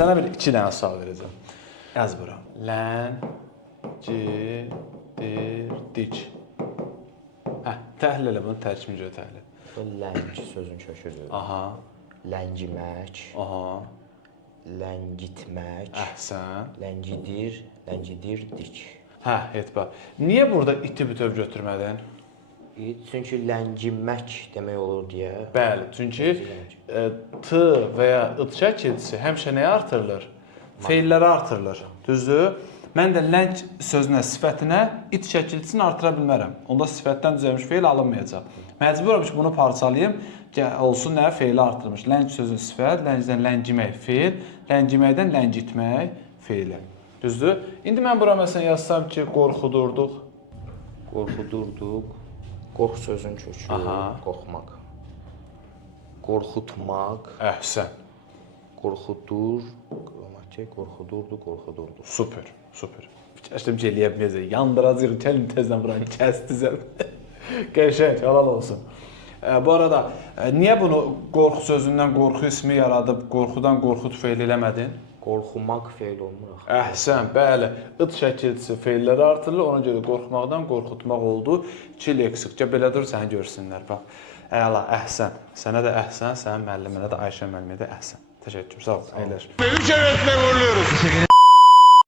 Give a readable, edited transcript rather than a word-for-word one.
sənə bir 2 dənə sual verəcəm. Yaz bura. Ləngidirdik. Təhlil elə bunu tərkibini görə təhlil. Ləngi sözün köküdür. Aha. Ləngimək. Aha. Ləngitmək. Əhsən. Ləngidirdik. Etibar. Niyə burada iti bütöv götürmədin? Çünki ləngimək demək olur deyə. Bəli, çünki t və ya ıt şəkilçisi həmişə nəyə artırılır? Feillərə artırılır. Düzdür? Mən də ləng sözünə, sifətinə it şəkilçisini artıra bilmərəm. Onda sifətdən düzəlmiş feil alınmayacaq. Məcburam ki, bunu parçalayım. Olsun nə? Feili artırmış. Ləng sözün sifət, ləngdən ləngimək feil,ləngiməkdən ləngitmək feili. Düzdür? İndi mən bura məsələn yazsam ki, qorxudurduq. Qorxudurduq. Qorx sözün kökü. Qorxmaq. Qorxutmaq. Əhsən. Qorxudur. Qorxudurdu, qorxudurdu. Super, super. Fikirləşdim ki, eləyə bilməyəcək. Yandıracaq, gəlin tezdən buranı kəsdizəm. Qəşəng, halal olsun. Bu arada, niyə bunu qorxu sözündən qorxu ismi yaradıb, qorxudan qorxut feil eləmədin? Qorxumaq feil olmur. Əhsən, bəli. Id şəkilçisi feilləri artırılır, ona görə qorxmaqdan qorxutmaq oldu. 2 leksikcə belə dur, səni görsünlər. Bax, əla, əhsən. Sənə də əhsən, sənin müəlliminə də Ayşə müəllimə də əhsən. Təşəkkür, sağ ol, əyləş. 3 evetle uğurluyoruz.